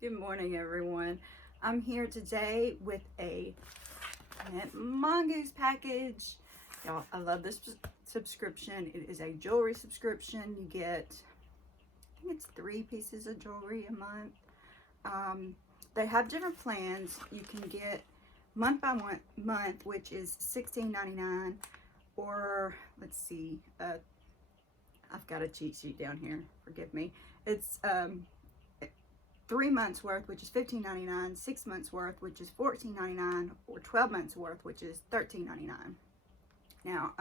Good morning, everyone. I'm here today with a MintMONGOOSE package. Y'all, I love this subscription. It is a jewelry subscription. You get, I think it's 3 pieces of jewelry a month. They have different plans. You can get month by month, which is $16.99, or let's see, I've got a cheat sheet down here. Forgive me. It's 3 months worth, which is $15.99, 6 months worth, which is $14.99, or 12 months worth, which is $13.99. Now,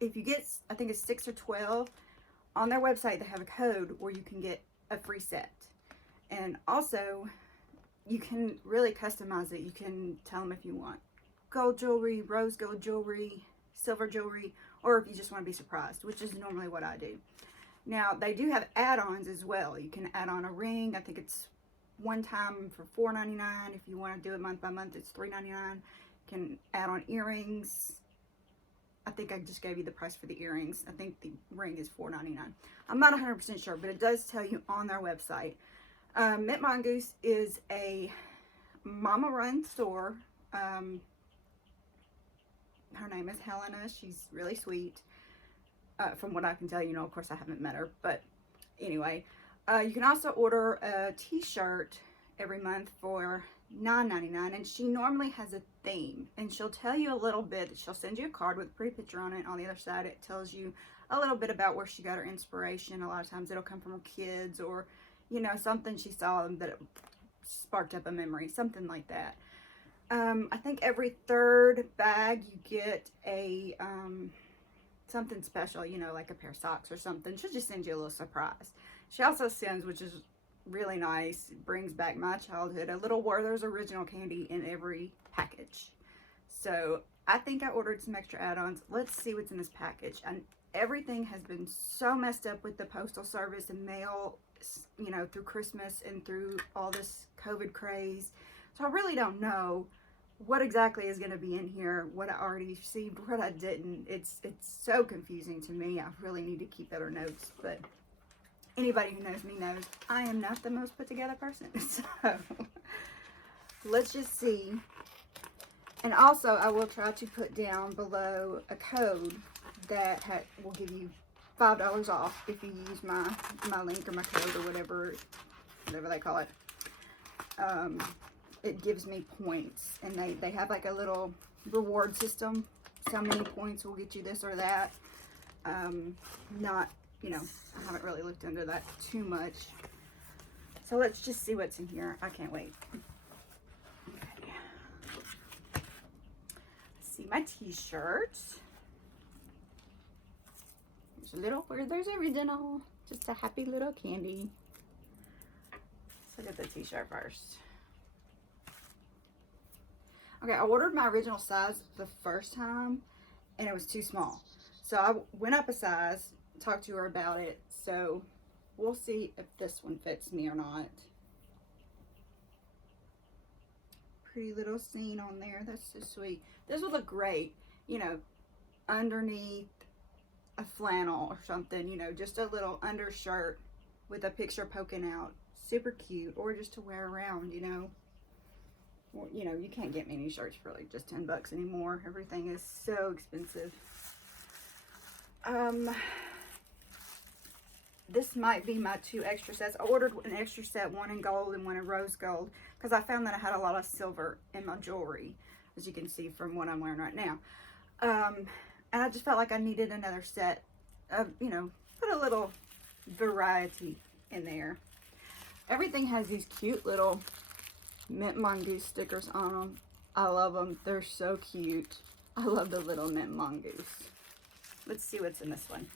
if you get, I think it's 6 or 12, on their website they have a code where you can get a free set. And also, you can really customize it. You can tell them if you want gold jewelry, rose gold jewelry, silver jewelry, or if you just want to be surprised, which is normally what I do. Now, they do have add-ons as well. You can add on a ring. I think it's one time for $4.99. If you want to do it month by month, it's $3.99. You can add on earrings. I think I just gave you the price for the earrings. I think the ring is $4.99. I'm not 100% sure, but it does tell you on their website. MintMONGOOSE is a mama-run store. Her name is Helena. She's really sweet. From what I can tell, of course I haven't met her, but anyway, you can also order a t-shirt every month for $9.99, and she normally has a theme, and she'll tell you a little bit. She'll send you a card with a pretty picture on it. On the other side, it tells you a little bit about where she got her inspiration. A lot of times it'll come from her kids, or something she saw that sparked up a memory, something like that. I think every 3rd bag you get a something special, like a pair of socks or something. She'll just send you a little surprise. She also sends, which is really nice, it brings back my childhood, a little Werther's original candy in every package. So I think I ordered some extra add-ons. Let's see what's in this package. And everything has been so messed up with the postal service and mail, through Christmas and through all this COVID craze. So I really don't know what exactly is going to be in here, what I already received, what I didn't. It's so confusing to me. I really need to keep better notes, but anybody who knows me knows I am not the most put together person. So let's just see. And also, I will try to put down below a code that will give you $5 off if you use my link or my code or whatever they call it. It gives me points, and they have like a little reward system. So many points will get you this or that. Not, I haven't really looked into that too much. So let's just see what's in here. I can't wait. Okay. Let's see my t-shirt. There's a little Werther's original. Just a happy little candy. Let's look at the t-shirt first. Okay, I ordered my original size the first time, and it was too small. So I went up a size, talked to her about it. So we'll see if this one fits me or not. Pretty little scene on there. That's so sweet. This would look great, underneath a flannel or something, just a little undershirt with a picture poking out. Super cute. Or just to wear around, you can't get many shirts for like just $10 anymore. Everything is so expensive. This might be my 2 extra sets. I ordered an extra set, one in gold and one in rose gold, because I found that I had a lot of silver in my jewelry, as you can see from what I'm wearing right now. And I just felt like I needed another set of, put a little variety in there. Everything has these cute little MintMONGOOSE stickers on them. I love them. They're so cute. I love the little MintMONGOOSE. Let's see what's in this one.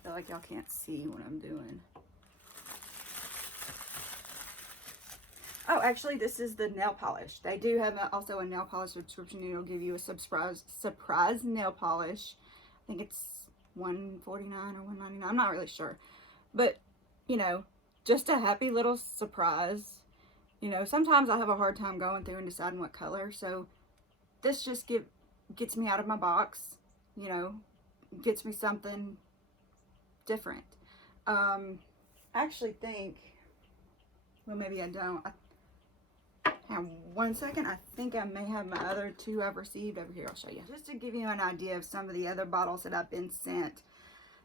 I feel like y'all can't see what I'm doing. Oh, actually, this is the nail polish. They do have also a nail polish subscription. It'll give you a surprise nail polish. I think it's $149 or $199. I'm not really sure. But, just a happy little surprise. Sometimes I have a hard time going through and deciding what color. So this just gets me out of my box, you know, gets me something different. I actually think, well, maybe I don't. Hang on 1 second. I think I may have my other two I've received over here. I'll show you. Just to give you an idea of some of the other bottles that I've been sent.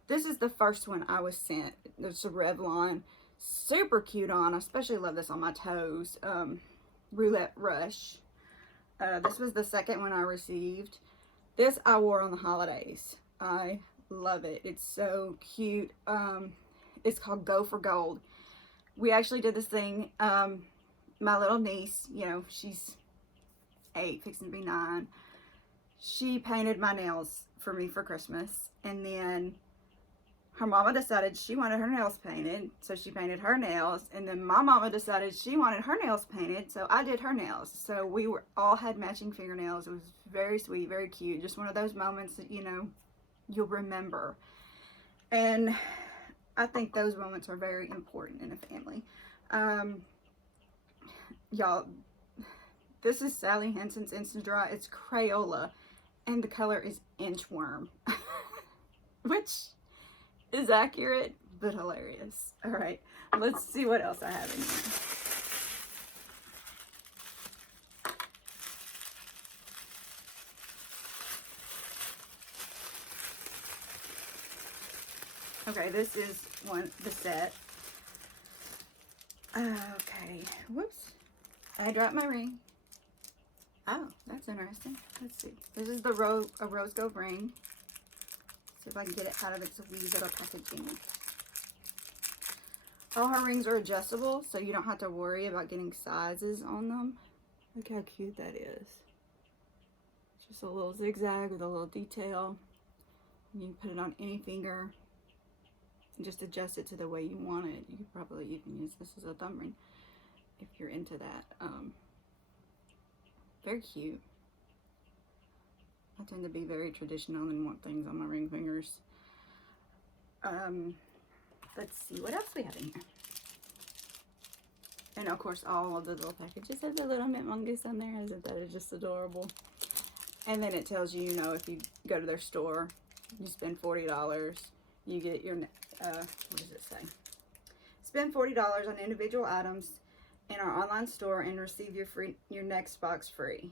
This is the first one I was sent. There's a Revlon. Super cute on. I especially love this on my toes. Roulette Rush. This was the second one I received. This I wore on the holidays. I love it. It's so cute. It's called Go for Gold. We actually did this thing. My little niece, you know, she's 8, fixing to be 9. She painted my nails for me for Christmas. And then her mama decided she wanted her nails painted, so she painted her nails. And then my mama decided she wanted her nails painted, so I did her nails. So we all had matching fingernails. It was very sweet, very cute. Just one of those moments that, you know, you'll remember. And I think those moments are very important in a family. Y'all, this is Sally Hansen's Instant Dry. It's Crayola, and the color is Inchworm, which is accurate, but hilarious. All right, let's see what else I have in here. Okay, this is the set. Okay, whoops. I dropped my ring. Oh, that's interesting. Let's see. This is the rose gold ring. See if I can get it out of its wee little packaging. All her rings are adjustable, so you don't have to worry about getting sizes on them. Look how cute that is. Just a little zigzag with a little detail. You can put it on any finger and just adjust it to the way you want it. You could probably even use this as a thumb ring if you're into that. Very cute. I tend to be very traditional and want things on my ring fingers. Let's see what else we have in here. And of course, all of the little packages have the little mint mongoose on there. Isn't that just adorable? And then it tells you, you know, if you go to their store, you spend $40, you get your, what does it say? Spend $40 on individual items in our online store and receive your next box free.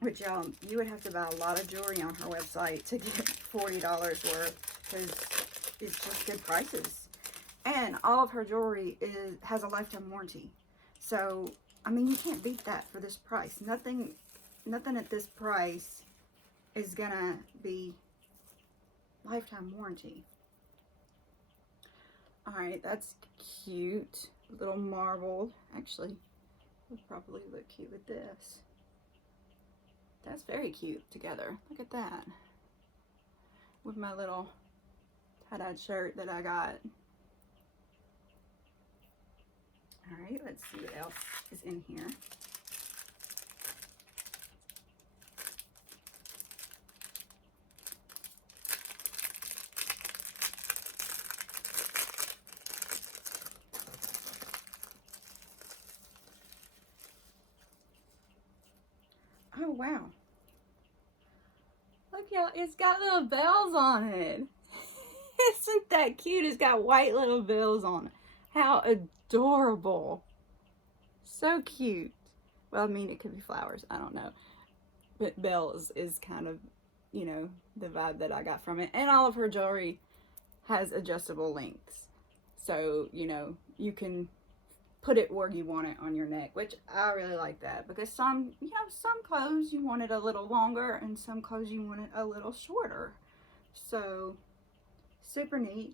Which, y'all, you would have to buy a lot of jewelry on her website to get $40 worth, because it's just good prices. And all of her jewelry has a lifetime warranty. So, I mean, you can't beat that for this price. Nothing at this price is gonna be lifetime warranty. Alright, that's cute. Little marbled. Actually, would probably look cute with this. That's very cute together. Look at that. With my little tie-dyed shirt that I got. Alright, let's see what else is in here. Oh, wow. Look, y'all, it's got little bells on it. Isn't that cute? It's got white little bells on it. How adorable. So cute. Well, I mean, it could be flowers. I don't know. But bells is kind of, you know, the vibe that I got from it. And all of her jewelry has adjustable lengths. So, you know, you can put it where you want it on your neck, which I really like that, because some, you know, some clothes you want it a little longer and some clothes you want it a little shorter. So, super neat.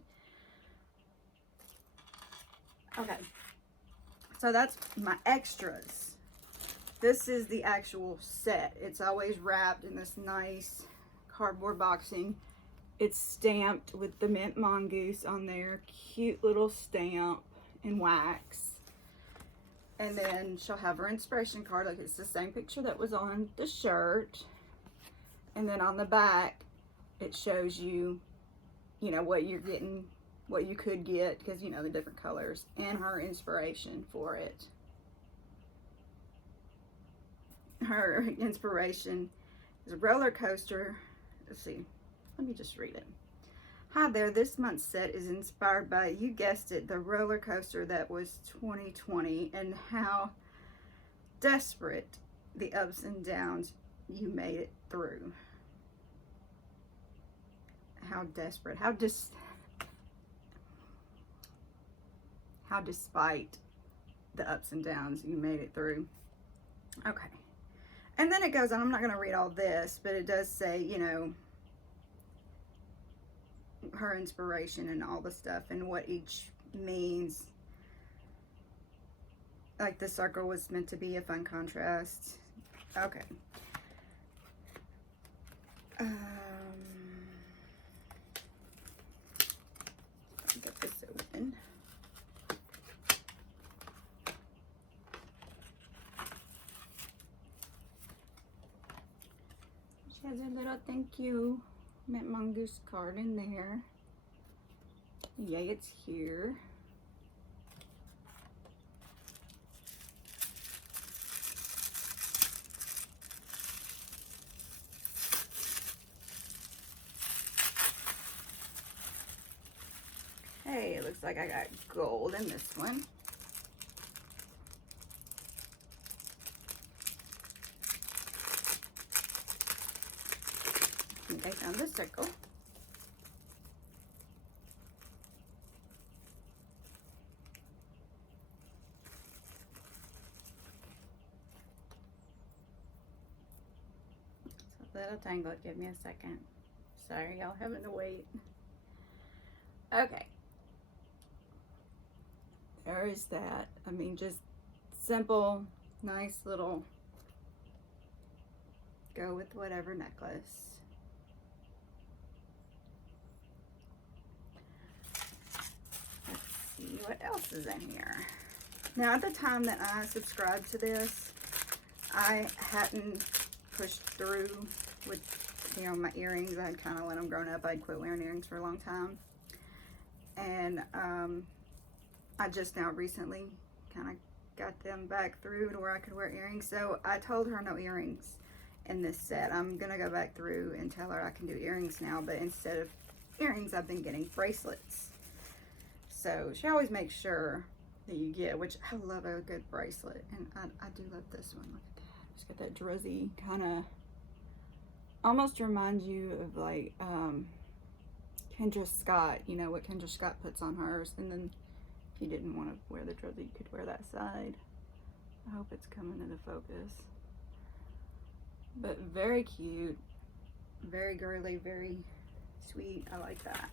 Okay, so that's my extras. This is the actual set. It's always wrapped in this nice cardboard boxing. It's stamped with the Mint Mongoose on there. Cute little stamp in wax. And then she'll have her inspiration card. Like, it's the same picture that was on the shirt. And then on the back, it shows you, you know, what you're getting, what you could get, because, you know, the different colors, and her inspiration for it. her inspiration is a roller coaster. Let's see. Let me just read it. Hi there, this month's set is inspired by, you guessed it, the roller coaster that was 2020 and how desperate the ups and downs you made it through. How desperate, how despite the ups and downs you made it through. Okay. And then it goes on, I'm not going to read all this, but it does say, you know, her inspiration and all the stuff and what each means. Like the circle was meant to be a fun contrast. Okay. Get this open. She has a little thank you Mint Mongoose card in there. Yay, it's here. Hey, it looks like I got gold in this one. I think I found the circle. It's a little tangled. Give me a second. Sorry, y'all having to wait. Okay. There is that. I mean, just simple, nice little go with whatever necklace. Let's see what else is in here. Now, at the time that I subscribed to this, I hadn't pushed through with, you know, my earrings. I'd kind of let them grown up. I'd quit wearing earrings for a long time. And I just now recently kind of got them back through to where I could wear earrings. So I told her no earrings in this set. I'm going to go back through and tell her I can do earrings now. But instead of earrings, I've been getting bracelets. So she always makes sure that you get, which I love a good bracelet. And I do love this one. Look at that. It's got that druzzy kind of, almost reminds you of like Kendra Scott. You know what Kendra Scott puts on hers. And then if you didn't want to wear the druzzy, you could wear that side. I hope it's coming into focus. But very cute. Very girly, very sweet. I like that.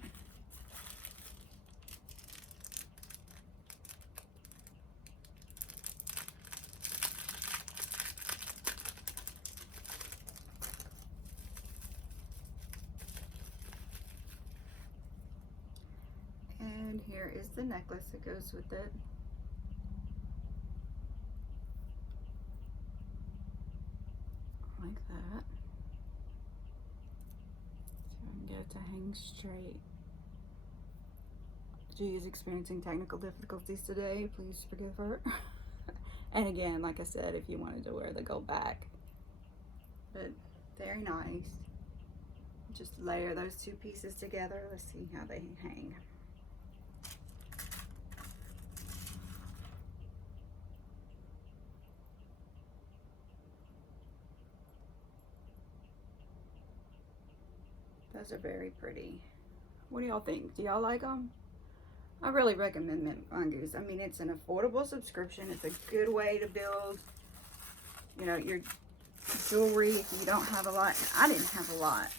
And here is the necklace that goes with it. Like that. So I can get it to hang straight. She is experiencing technical difficulties today. Please forgive her. And again, like I said, if you wanted to wear the gold back. But very nice. Just layer those two pieces together. Let's see how they hang. Those are very pretty. What do y'all think? Do y'all like them? I really recommend Mint Mongoose. I mean, it's an affordable subscription. It's a good way to build, you know, your jewelry if you don't have a lot. I didn't have a lot.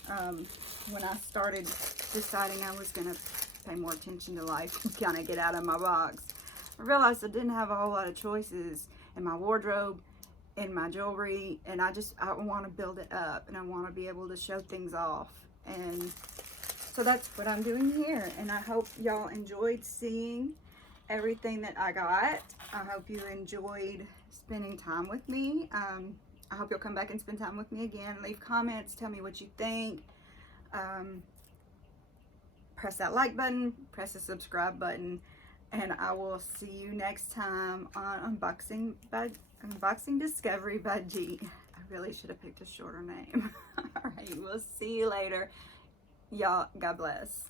When I started deciding I was going to pay more attention to life and kind of get out of my box, I realized I didn't have a whole lot of choices in my wardrobe, in my jewelry, and I want to build it up, and I want to be able to show things off. And so that's what I'm doing here, and I hope y'all enjoyed seeing everything that I got. I hope you enjoyed spending time with me. I hope you'll come back and spend time with me again. Leave comments, tell me what you think. Press that like button, press the subscribe button, and I will see you next time on Unboxing Discovery by G. really should have picked a shorter name. All right, we'll see you later. Y'all, God bless.